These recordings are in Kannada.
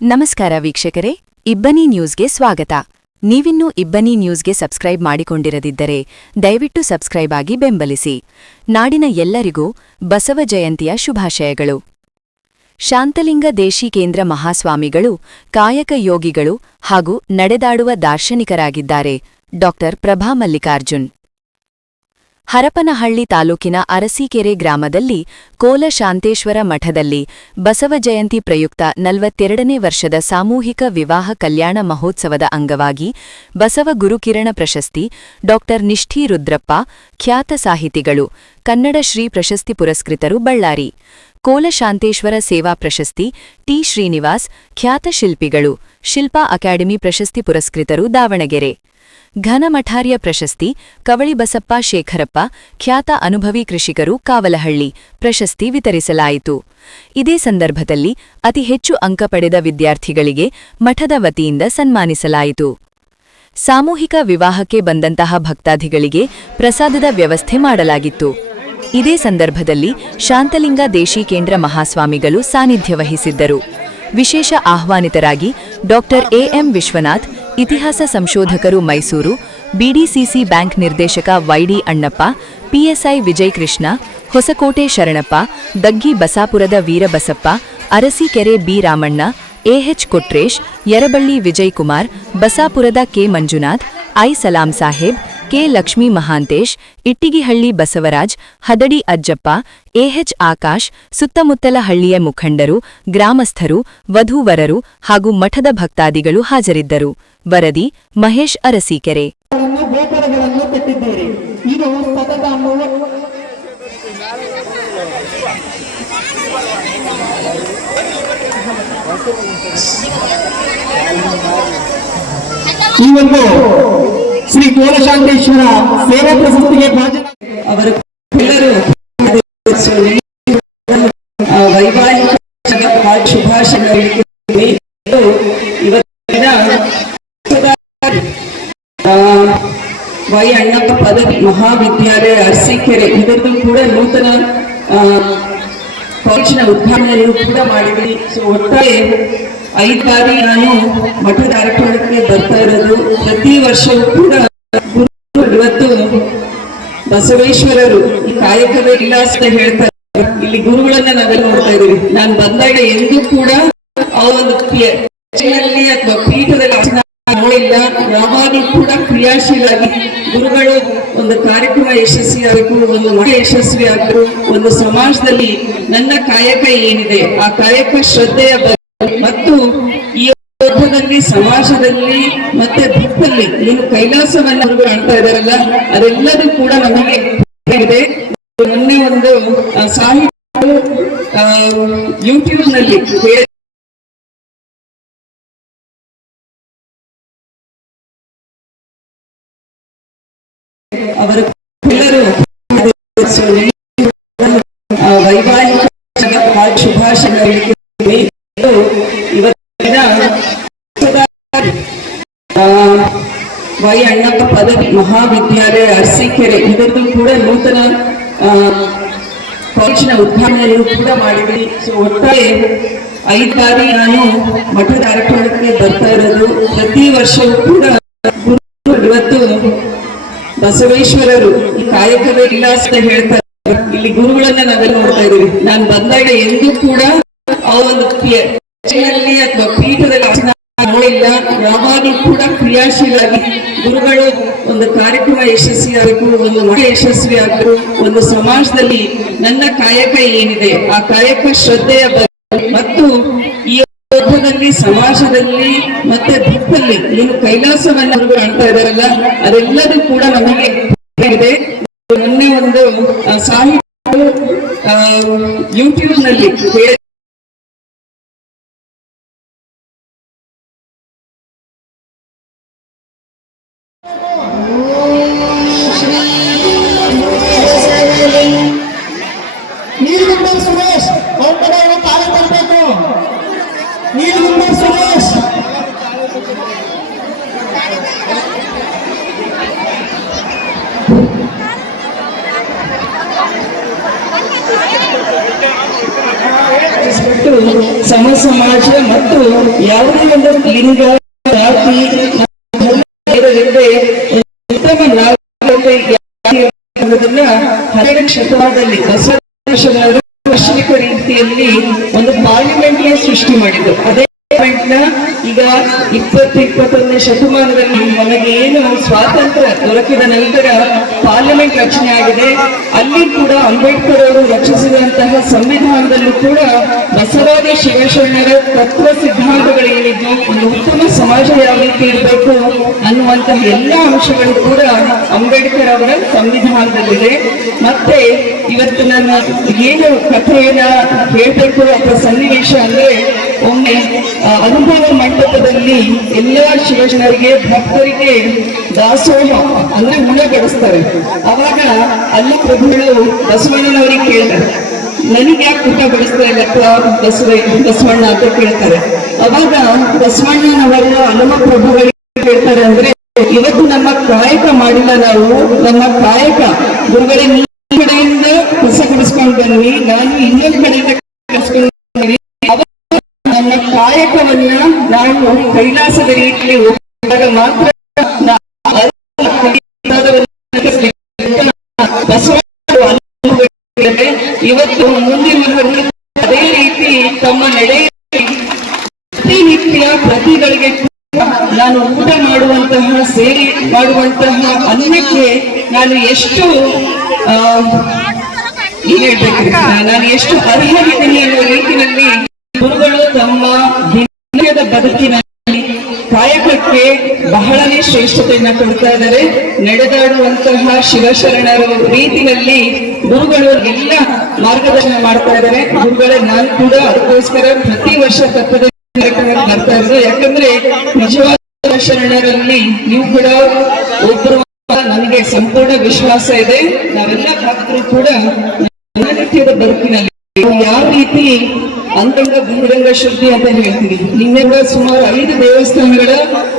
ನಮಸ್ಕಾರ ವೀಕ್ಷಕರೇ, ಇಬ್ಬನಿ ನ್ಯೂಸ್ಗೆ ಸ್ವಾಗತ. ನೀವಿನ್ನೂ ಇಬ್ಬನಿ ನ್ಯೂಸ್ಗೆ ಸಬ್ಸ್ಕ್ರೈಬ್ ಮಾಡಿಕೊಂಡಿರದಿದ್ದರೆ ದಯವಿಟ್ಟು ಸಬ್ಸ್ಕ್ರೈಬ್ ಆಗಿ ಬೆಂಬಲಿಸಿ. ನಾಡಿನ ಎಲ್ಲರಿಗೂ ಬಸವ ಜಯಂತಿಯ ಶುಭಾಶಯಗಳು. ಶಾಂತಲಿಂಗ ದೇಶಿಕೇಂದ್ರ ಮಹಾಸ್ವಾಮಿಗಳು ಕಾಯಕ ಯೋಗಿಗಳು ಹಾಗೂ ನಡೆದಾಡುವ ದಾರ್ಶನಿಕರಾಗಿದ್ದಾರೆ. ಡಾ. ಪ್ರಭಾ ಮಲ್ಲಿಕಾರ್ಜುನ್. ಹರಪನಹಳ್ಳಿ ತಾಲೂಕಿನ ಅರಸೀಕೆರೆ ಗ್ರಾಮದಲ್ಲಿ ಕೋಲ ಶಾಂತೇಶ್ವರ ಮಠದಲ್ಲಿ ಬಸವ ಜಯಂತಿ ಪ್ರಯುಕ್ತ 42ನೇ ವರ್ಷದ ಸಾಮೂಹಿಕ ವಿವಾಹ ಕಲ್ಯಾಣ ಮಹೋತ್ಸವದ ಅಂಗವಾಗಿ ಬಸವ ಗುರುಕಿರಣ ಪ್ರಶಸ್ತಿ, ಡಾ. ನಿಷ್ಠಿ ರುದ್ರಪ್ಪ, ಖ್ಯಾತ ಸಾಹಿತಿಗಳು, ಕನ್ನಡ ಶ್ರೀ ಪ್ರಶಸ್ತಿ ಪುರಸ್ಕೃತರು ಬಳ್ಳಾರಿ. ಕೋಲ ಶಾಂತೇಶ್ವರ ಸೇವಾ ಪ್ರಶಸ್ತಿ, ಟಿ. ಶ್ರೀನಿವಾಸ್, ಖ್ಯಾತ ಶಿಲ್ಪಿಗಳು, ಶಿಲ್ಪಾ ಅಕಾಡೆಮಿ ಪ್ರಶಸ್ತಿ ಪುರಸ್ಕೃತರು ದಾವಣಗೆರೆ. ಘನಮಠಾರ್ಯ ಪ್ರಶಸ್ತಿ, ಕವಳಿ ಬಸಪ್ಪ ಶೇಖರಪ್ಪ, ಖ್ಯಾತ ಅನುಭವಿ ಕೃಷಿಕರು ಕಾವಲಹಳ್ಳಿ ಪ್ರಶಸ್ತಿ ವಿತರಿಸಲಾಯಿತು. ಇದೇ ಸಂದರ್ಭದಲ್ಲಿ ಅತಿ ಹೆಚ್ಚು ಅಂಕ ಪಡೆದ ವಿದ್ಯಾರ್ಥಿಗಳಿಗೆ ಮಠದ ವತಿಯಿಂದ ಸನ್ಮಾನಿಸಲಾಯಿತು. ಸಾಮೂಹಿಕ ವಿವಾಹಕ್ಕೆ ಬಂದಂತಹ ಭಕ್ತಾದಿಗಳಿಗೆ ಪ್ರಸಾದದ ವ್ಯವಸ್ಥೆ ಮಾಡಲಾಗಿತ್ತು. ಇದೇ ಸಂದರ್ಭದಲ್ಲಿ ಶಾಂತಲಿಂಗ ದೇಶಿಕೇಂದ್ರ ಮಹಾಸ್ವಾಮಿಗಳು ಸಾನ್ನಿಧ್ಯ ವಹಿಸಿದ್ದರು. ವಿಶೇಷ ಆಹ್ವಾನಿತರಾಗಿ ಡಾ. ಎ.ಎಂ. ವಿಶ್ವನಾಥ್, ಇತಿಹಾಸ ಸಂಶೋಧಕರು ಮೈಸೂರು, ಬಿಡಿಸಿಸಿ ಬ್ಯಾಂಕ್ ನಿರ್ದೇಶಕ ವೈಡಿ ಅಣ್ಣಪ್ಪ, ಪಿಎಸ್ಐ ವಿಜಯ್ ಕೃಷ್ಣ, ಹೊಸಕೋಟೆ ಶರಣಪ್ಪ, ದಗ್ಗಿ ಬಸಾಪುರದ ವೀರಬಸಪ್ಪ, ಅರಸೀಕೆರೆ ಬಿ ರಾಮಣ್ಣ, ಎಎಚ್ ಕೊಟ್ರೇಶ್, ಯರಬಳ್ಳಿ ವಿಜಯಕುಮಾರ್, ಬಸಾಪುರದ K Manjunath, I Salam Saheb, K Lakshmi Mahantesh, Ittigihalli Basavaraj, Hadadi Ajjappa, AH Akash, ಸುತ್ತಮುತ್ತಲ ಹಳ್ಳಿಯ ಮುಖಂಡರು, ಗ್ರಾಮಸ್ಥರು, ವಧೂವರರು ಹಾಗೂ ಮಠದ ಭಕ್ತಾದಿಗಳು ಹಾಜರಿದ್ದರು. ವರದಿ ಮಹೇಶ್, ಅರಸೀಕೆರೆ. ಈ ಒಂದು ಶ್ರೀ ಕೋಲಶಾಂತೇಶ್ವರ ಸೇವಾ ಪ್ರಶಸ್ತಿಗೆ ಅವರು ಎಲ್ಲರೂ ವೈವಾಹಿಕ ಶುಭಾಶಯ. ಇವತ್ತಿನ ವೈ ಅಣ್ಣಪ್ಪ ಪದವಿ ಮಹಾವಿದ್ಯಾಲಯ ಅರಸೀಕೆರೆ ಇದರದ್ದು ಕೂಡ ನೂತನ ಕಾಲೇಜಿನ ಉದ್ಘಾಟನೆಯನ್ನು ಕೂಡ ಮಾಡಿದ್ವಿ. ಸೊ ಒಟ್ಟಾರೆ 5 ಬಾರಿ ನಾನು ಮಠದ ಕಾರ್ಯಕ್ರಮಕ್ಕೆ ಬರ್ತಾ ಇರೋದು. ಪ್ರತಿ ವರ್ಷವೂ ಕೂಡ ಇವತ್ತು ಬಸವೇಶ್ವರರು ಈ ಕಾಯಕವೇ ಇಲ್ಲ ಅಂತ ಹೇಳ್ತಾರೆ. ಇಲ್ಲಿ ಗುರುಗಳನ್ನ ನಾವೆಲ್ಲ ನೋಡ್ತಾ ಇದೀವಿ. ನಾನು ಬಂದಾಗ ಎಂದೂ ಕೂಡ ಆ ಒಂದು ಅಥವಾ ಪೀಠದಲ್ಲಿ ನೋಡಿಲ್ಲ. ಯಾವಾಗಲೂ ಕೂಡ ಕ್ರಿಯಾಶೀಲಾಗಿ ಗುರುಗಳು ಒಂದು ಕಾರ್ಯಕ್ರಮ ಯಶಸ್ವಿಯಾಗಬೇಕು, ಒಂದು ಮಠ ಯಶಸ್ವಿ ಆಗಬೇಕು, ಒಂದು ಸಮಾಜದಲ್ಲಿ ನನ್ನ ಕಾಯಕ ಏನಿದೆ ಆ ಕಾಯಕ ಶ್ರದ್ಧೆಯ ಮತ್ತು ಈ ಯೋಗದಲ್ಲಿ ಸಮಾಜದಲ್ಲಿ ಮತ್ತೆ ದುಃಖದಲ್ಲಿ ಏನು ಕೈಲಾಸವನ್ನು ಕಾಣ್ತಾ ಇದಾರಲ್ಲ ಅದೆಲ್ಲದೂ ಕೂಡ ನಮಗೆ ಇದೆ. ಮೊನ್ನೆ ಒಂದು ಸಾಹಿತ್ಯ ಯೂಟ್ಯೂಬ್ ನಲ್ಲಿ ಅವರ ಎಲ್ಲರೂ ವೈವಾಹಿಕ ಶುಭಾಶಯ. ಇವತ್ತಿನ ವೈ ಅಣ್ಣಪ್ಪ ಪದವಿ ಮಹಾವಿದ್ಯಾಲಯ ಅರಸೀಕೆರೆ ಇದರದ್ದು ಕೂಡ ನೂತನ ಕಾಲೇಜಿನ ಉದ್ಘಾಟನೆಯನ್ನು ಕೂಡ ಮಾಡಿದ್ವಿ. ಸೊ ಒಟ್ಟಾರೆ 5 ಬಾರಿ ನಾನು ಮಠದ ಕಾರ್ಯಕ್ರಮಕ್ಕೆ ಬರ್ತಾ ಇರೋದು. ಪ್ರತಿ ವರ್ಷವೂ ಕೂಡ ಇವತ್ತು ಬಸವೇಶ್ವರರು ಈ ಕಾಯಕವೇ ಇಲ್ಲ ಅಂತ ಹೇಳ್ತಾರೆ. ಇಲ್ಲಿ ಗುರುಗಳನ್ನ ನಾವೆಲ್ಲ ನೋಡ್ತಾ ಇದೀವಿ. ನಾನು ಬಂದಾಗ ಎಂದೂ ಕೂಡ ಆ ಒಂದು ಅಥವಾ ಪೀಠದಲ್ಲಿ ನೋಡಿಲ್ಲ. ಯಾವಾಗಲೂ ಕೂಡ ಕ್ರಿಯಾಶೀಲಾಗಿ ಗುರುಗಳು ಒಂದು ಕಾರ್ಯಕ್ರಮ ಯಶಸ್ವಿಯಾಗಬೇಕು, ಒಂದು ಮಠ ಯಶಸ್ವಿ ಆಗಬೇಕು, ಒಂದು ಸಮಾಜದಲ್ಲಿ ನನ್ನ ಕಾಯಕ ಏನಿದೆ ಆ ಕಾಯಕ ಶ್ರದ್ಧೆಯ ಮತ್ತು ಈ ಯೋಗದಲ್ಲಿ ಸಮಾಜದಲ್ಲಿ ಮತ್ತೆ ದುಃಖದಲ್ಲಿ ಏನು ಕೈಲಾಸವನ್ನು ಕಾಣ್ತಾ ಇದಾರಲ್ಲ ಅದೆಲ್ಲದೂ ಕೂಡ ನಮಗೆ ಇದೆ. ಮೊನ್ನೆ ಒಂದು ಸಾಹಿತ್ಯ ಯೂಟ್ಯೂಬ್ ನಲ್ಲಿ ಸುರೇಶ್ ಕಾರ್ಯ ತರಬೇಕು. ಸುರೇಶ್ ಬಿಟ್ಟು ಸಮ ಸಮಾಜ ಮತ್ತು ಯಾವುದೇ ಒಂದು ಲಿಂಗ ಜಾತಿ ಇರಲಿದೆ ಉತ್ತಮ ನಾಗರಿಕತೆ ಅನ್ನೋದನ್ನ 12ನೇ ಶತಮಾನದಲ್ಲಿ ಬಸವಣ್ಣನವರು ದಾರ್ಶನಿಕ ರೀತಿಯಲ್ಲಿ ಒಂದು ಪಾರ್ಲಿಮೆಂಟ್ಗೆ ಸೃಷ್ಟಿ ಮಾಡಿದ್ರು. ಅದೇ ಪಾರ್ಲಿಮೆಂಟ್ನ ಈಗ 21ನೇ ಶತಮಾನದಲ್ಲಿ ನಮಗೆ ಏನು ಸ್ವಾತಂತ್ರ್ಯ ದೊರಕಿದ ನಂತರ ಪಾರ್ಲಿಮೆಂಟ್ ರಚನೆ ಆಗಿದೆ. ಅಲ್ಲಿ ಕೂಡ ಅಂಬೇಡ್ಕರ್ ಅವರು ರಚಿಸಿದಂತಹ ಸಂವಿಧಾನದಲ್ಲೂ ಕೂಡ ಬಸವಾದಿ ಶಿವಶರಣರ ತತ್ವ ಸಿದ್ಧಾಂತಗಳು ಏನಿದ್ದು ಒಂದು ಉತ್ತಮ ಸಮಾಜ ಯಾವ ರೀತಿ ಇರಬೇಕು ಅನ್ನುವಂತಹ ಎಲ್ಲ ಅಂಶಗಳು ಕೂಡ ಅಂಬೇಡ್ಕರ್ ಅವರ ಸಂವಿಧಾನದಲ್ಲಿದೆ. ಮತ್ತೆ ಇವತ್ತು ನನ್ನ ಏನು ಕಥೆಯನ್ನ ಹೇಳ್ಬೇಕು ಅಥವಾ ಸನ್ನಿವೇಶ ಅಂದ್ರೆ, ಒಮ್ಮೆ ಅನುಭವ ಮಂಟಪದಲ್ಲಿ ಎಲ್ಲ ಶಿವಶರಣರಿಗೆ ಭಕ್ತರಿಗೆ ದಾಸೋಹ ಅಂದ್ರೆ ಉಣಬಡಿಸ್ತಾರೆ. ಅವಾಗ ಅಲ್ಲಿ ಪ್ರಭುಗಳು ಬಸವಣ್ಣನವರಿಗೆ ಕೇಳ್ತಾರೆ, ನನಗೆ ಯಾಕೆ ಊಟ ಬಡಿಸ್ತಾ ಇಲ್ಲ ಬಸವಣ್ಣ ಅಂತ ಕೇಳ್ತಾರೆ. ಅವಾಗ ಬಸವಣ್ಣನವರ ಹನುಮ ಪ್ರಭುಗಳಿಗೆ ಕೇಳ್ತಾರೆ ಅಂದ್ರೆ, ಇವತ್ತು ನಮ್ಮ ಕಾಯಕ ಮಾಡಿಲ್ಲ ನಾವು, ನಮ್ಮ ಕಾಯಕ ಗುರುಗಳೇ ಈ ಕಡೆಯಿಂದ ಕಸ ಗುಡಿಸ್ಕೊಂಡು ಬನ್ನಿ, ನಾನು ಇನ್ನೊಂದು ಕಡೆಯಿಂದ ಕಳಿಸ್ಕೊಂಡು ಬನ್ನಿ. ನನ್ನ ಕಾಯಕವನ್ನ ನಾನು ಕೈಲಾಸದ ರೀತಿಯಲ್ಲಿ ಹೋದಾಗ ಮಾತ್ರ ಇವತ್ತು ಮುಂದಿನವರಲ್ಲಿ ಅದೇ ರೀತಿ ತಮ್ಮ ನಡೆ ಪ್ರತಿನಿತ್ಯ ಪ್ರತಿಗಳಿಗೆ ನಾನು ಊಟ ಮಾಡುವಂತಹ ಸೇವೆ ಮಾಡುವಂತಹ ಅನ್ನಕ್ಕೆ ನಾನು ಎಷ್ಟು ಹೇಳ್ಬೇಕು, ನಾನು ಎಷ್ಟು ಅರ್ಹರಿದ್ದೀನಿ ಅನ್ನೋ ರೀತಿಯಲ್ಲಿ ಗುರುಗಳು ತಮ್ಮ ದಿನದ ಬದುಕಿನಲ್ಲಿ ಕಾಯಕಕ್ಕೆ ಬಹಳನೇ ಶ್ರೇಷ್ಠತೆಯನ್ನ ಕೊಡ್ತಾ ಇದ್ದಾರೆ. ನಡೆದಾಡುವಂತಹ ಶಿವಶರಣರ ರೀತಿಯಲ್ಲಿ ಗುರುಗಳು ಎಲ್ಲ ಮಾರ್ಗದರ್ಶನ ಮಾಡ್ತಾ ಇದ್ದಾರೆ. ಗುರುಗಳೇ ನಾನು ಕೂಡ ಅದಕ್ಕೋಸ್ಕರ ಪ್ರತಿ ವರ್ಷ ತತ್ವದ ಕಾರ್ಯಕ್ರಮ ಬರ್ತಾ ಇರೋದು. ಯಾಕಂದ್ರೆ ನಿಜವಾದ ಶರಣರಲ್ಲಿ ನೀವು ಕೂಡ ಒಬ್ಬರು ನನಗೆ ಸಂಪೂರ್ಣ ವಿಶ್ವಾಸ ಇದೆ. ನಾವೆಲ್ಲ ಭಕ್ತರು ಕೂಡ ದಿನನಿತ್ಯದ ಬದುಕಿನಲ್ಲಿ ಯಾವ ರೀತಿ ಅಂತಂಗ ಬಹಿರಂಗ ಶುದ್ಧಿ ಅಂತ ಹೇಳ್ತೀವಿ. ನಿನ್ನೆ ಕೂಡ ಸುಮಾರು 5 ದೇವಸ್ಥಾನಗಳ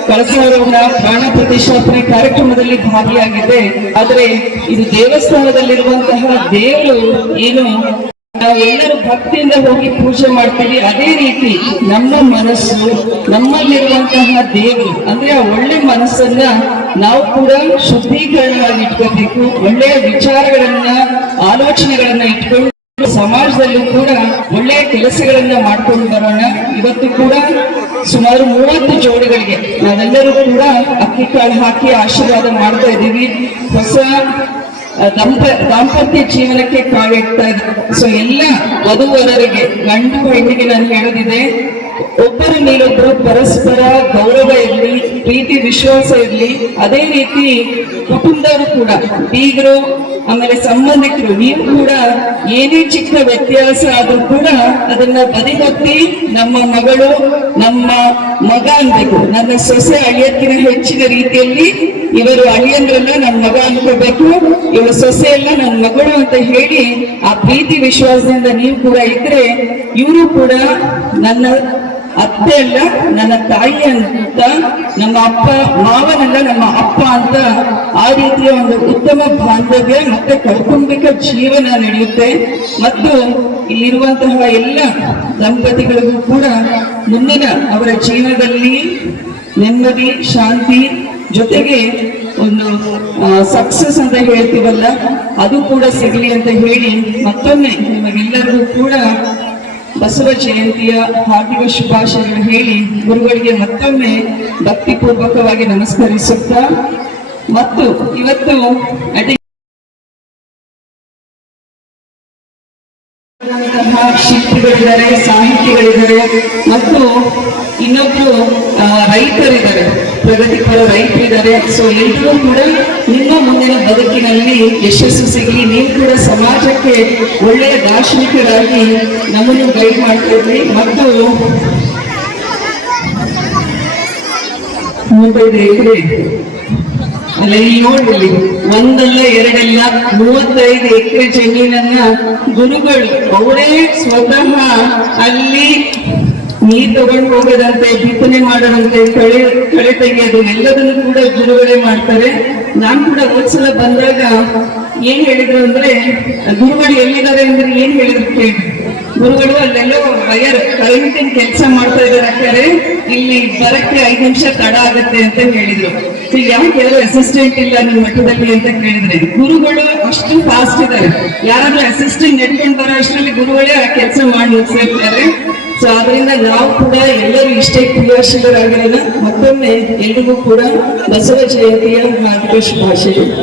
ಕಳಸಾರೋಹಣ ಪ್ರಾಣ ಪ್ರತಿಷ್ಠಾಪನೆ ಕಾರ್ಯಕ್ರಮದಲ್ಲಿ ಭಾಗಿಯಾಗಿದೆ. ಆದ್ರೆ ಇದು ದೇವಸ್ಥಾನದಲ್ಲಿರುವಂತಹ ದೇವರು ಏನು ನಾವೆಲ್ಲರೂ ಭಕ್ತಿಯಿಂದ ಹೋಗಿ ಪೂಜೆ ಮಾಡ್ತೀವಿ, ಅದೇ ರೀತಿ ನಮ್ಮ ಮನಸ್ಸು ನಮ್ಮಲ್ಲಿರುವಂತಹ ದೇವರು ಅಂದ್ರೆ ಆ ಒಳ್ಳೆ ಮನಸ್ಸನ್ನ ನಾವು ಕೂಡ ಶುದ್ಧೀಕರಣವಾಗಿ ಇಟ್ಕೋಬೇಕು. ಒಳ್ಳೆಯ ವಿಚಾರಗಳನ್ನ ಆಲೋಚನೆಗಳನ್ನ ಇಟ್ಕೊಂಡು ಸಮಾಜದಲ್ಲೂ ಕೂಡ ಒಳ್ಳೆಯ ಕೆಲಸಗಳನ್ನ ಮಾಡ್ಕೊಂಡು ಬರೋಣ. ಇವತ್ತು ಕೂಡ ಸುಮಾರು 30 ಜೋಡಿಗಳಿಗೆ ನಾವೆಲ್ಲರೂ ಕೂಡ ಅಕ್ಕಿ ಕಾಳು ಹಾಕಿ ಆಶೀರ್ವಾದ ಮಾಡ್ತಾ ಇದ್ದೀವಿ. ಹೊಸ ದಾಂಪತ್ಯ ಜೀವನಕ್ಕೆ ಕಾಲಿಡ್ತಾ ಇದ್ದಾರೆ. ಸೊ ಎಲ್ಲ ವಧುವರರಿಗೆ ಗಂಡು ಹೆಣ್ಣಿಗೆ ನಾನು ಹೇಳೋದಿದೆ, ಒಬ್ಬರ ಮೇಲೊಬ್ಬರು ಪರಸ್ಪರ ಗೌರವ ಇರಲಿ, ಪ್ರೀತಿ ವಿಶ್ವಾಸ ಇರಲಿ. ಅದೇ ರೀತಿ ಕುಟುಂಬದವರು ಕೂಡ ಬೀಗರು ಆಮೇಲೆ ಸಂಬಂಧಿಕರು ನೀವು ಕೂಡ ಏನೇ ಚಿಕ್ಕ ವ್ಯತ್ಯಾಸ ಆದ್ರೂ ಕೂಡ ಅದನ್ನ ಬದಿಗೊತ್ತಿ ನಮ್ಮ ಮಗಳು ನಮ್ಮ ಮಗ ಅನ್ಬೇಕು. ನನ್ನ ಸೊಸೆ ಅಳಿಯಕ್ಕಿನ ಹೆಚ್ಚಿನ ರೀತಿಯಲ್ಲಿ ಇವರು ಅಳಿಯಂದ್ರಲ್ಲ ನನ್ನ ಮಗ ಅನ್ಕೋಬೇಕು, ಇವಳು ಸೊಸೆ ಎಲ್ಲ ನನ್ನ ಮಗಳು ಅಂತ ಹೇಳಿ ಆ ಪ್ರೀತಿ ವಿಶ್ವಾಸದಿಂದ ನೀವು ಕೂಡ ಇದ್ರೆ ಇವರು ಕೂಡ ನನ್ನ ಅತ್ತೆ ಅಲ್ಲ ನನ್ನ ತಾಯಿ ಅಂತ, ನಮ್ಮ ಅಪ್ಪ ಮಾವನಲ್ಲ ನಮ್ಮ ಅಪ್ಪ ಅಂತ ಆ ರೀತಿಯ ಒಂದು ಉತ್ತಮ ಬಾಂಧವ್ಯ ಮತ್ತೆ ಕೌಟುಂಬಿಕ ಜೀವನ ನಡೆಯುತ್ತೆ. ಮತ್ತು ಇಲ್ಲಿರುವಂತಹ ಎಲ್ಲ ದಂಪತಿಗಳಿಗೂ ಕೂಡ ಮುಂದಿನ ಅವರ ಜೀವನದಲ್ಲಿ ನೆಮ್ಮದಿ ಶಾಂತಿ ಜೊತೆಗೆ ಒಂದು ಸಕ್ಸಸ್ ಅಂತ ಹೇಳ್ತೀವಲ್ಲ ಅದು ಕೂಡ ಸಿಗಲಿ ಅಂತ ಹೇಳಿ ಮತ್ತೊಮ್ಮೆ ನಿಮಗೆಲ್ಲರಿಗೂ ಕೂಡ ಬಸವ ಜಯಂತಿಯ ಹಾರ್ದಿಕ ಶುಭಾಶಯಗಳು ಹೇಳಿ ಗುರುಗಳಿಗೆ ಮತ್ತೊಮ್ಮೆ ಭಕ್ತಿಪೂರ್ವಕವಾಗಿ ನಮಸ್ಕರಿಸುತ್ತಾ, ಮತ್ತು ಇವತ್ತು ಶಿಲ್ಪಿಗಳಿದ್ದಾರೆ, ಸಾಹಿತಿಗಳಿದ್ದಾರೆ ಮತ್ತು ಇನ್ನೊಬ್ರು ರೈತರಿದ್ದಾರೆ, ಪ್ರಗತಿಪರ ರೈತರಿದ್ದಾರೆ. ಸೊ ಎಲ್ಲರೂ ಕೂಡ ನಿಮ್ಮ ಮುಂದಿನ ಬದುಕಿನಲ್ಲಿ ಯಶಸ್ಸು ಸಿಗಲಿ, ನೀವು ಕೂಡ ಸಮಾಜಕ್ಕೆ ಒಳ್ಳೆಯ ದಾರ್ಶನಿಕರಾಗಿ ನಮ್ಮನ್ನು ಗೈಡ್ ಮಾಡ್ತಾ ಇದ್ರಿ. ಮತ್ತು 35 ಎಕರೆ ಅಲ್ಲ ಇಲ್ಲಿ ನೋಡ್ರಿ, ಒಂದಲ್ಲ ಎರಡಲ್ಲ 35 ಎಕರೆ ಜಮೀನನ್ನ ಗುರುಗಳು ಅವರೇ ಸ್ವತಃ ಅಲ್ಲಿ ನೀರು ತಗೊಂಡು ಹೋಗೋದಂತೆ, ಬಿತ್ತನೆ ಮಾಡೋದಂತೆ, ಕಳೆ ತೆಗೆಯೋದು ಎಲ್ಲದನ್ನು ಕೂಡ ಗುರುಗಳೇ ಮಾಡ್ತಾರೆ. ನಾನು ಕೂಡ ಒಂದ್ಸಲ ಬಂದಾಗ ಏನ್ ಹೇಳಿದ್ರು ಅಂದ್ರೆ, ಗುರುಗಳು ಎಲ್ಲಿದ್ದಾರೆ ಅಂದ್ರೆ ಏನ್ ಹೇಳಿದ್ರು ಕೇಳಿ, ಗುರುಗಳು ಅಲ್ಲೆಲ್ಲೋ ಹೈಯರ್ ಕರೆಂಟಿನ ಕೆಲಸ ಮಾಡ್ತಾ ಇದ್ದಾರೆ ಯಾಕಂದ್ರೆ ಇಲ್ಲಿ ಬರಕ್ಕೆ 5 ನಿಮಿಷ ತಡ ಆಗುತ್ತೆ ಅಂತ ಹೇಳಿದ್ರು. ಯಾಕೆ ಯಾರು ಅಸಿಸ್ಟೆಂಟ್ ಇಲ್ಲ ನಿಮ್ಮ ಮಠದಲ್ಲಿ ಅಂತ ಕೇಳಿದ್ರೆ, ಗುರುಗಳು ಅಷ್ಟು ಫಾಸ್ಟ್ ಇದ್ದಾರೆ. ಯಾರಾದ್ರೂ ಅಸಿಸ್ಟೆಂಟ್ ನಡ್ಕೊಂಡು ಬರೋ ಅಷ್ಟರಲ್ಲಿ ಗುರುಗಳೇ ಆ ಕೆಲಸ ಮಾಡಿ ಮುಗಿಸಿರ್ತಾರೆ. ಸೊ ಆದ್ರಿಂದ ನಾವು ಕೂಡ ಎಲ್ಲರೂ ಇಷ್ಟೇ ಕ್ರಿಯಾಶೀಲರಾಗಿರೋಣ. ಮತ್ತೊಮ್ಮೆ ಎಲ್ರಿಗೂ ಕೂಡ ಬಸವ ಜಯಂತಿಯ ಹಾರ್ದಿಕ ಶುಭಾಶಯಗಳು.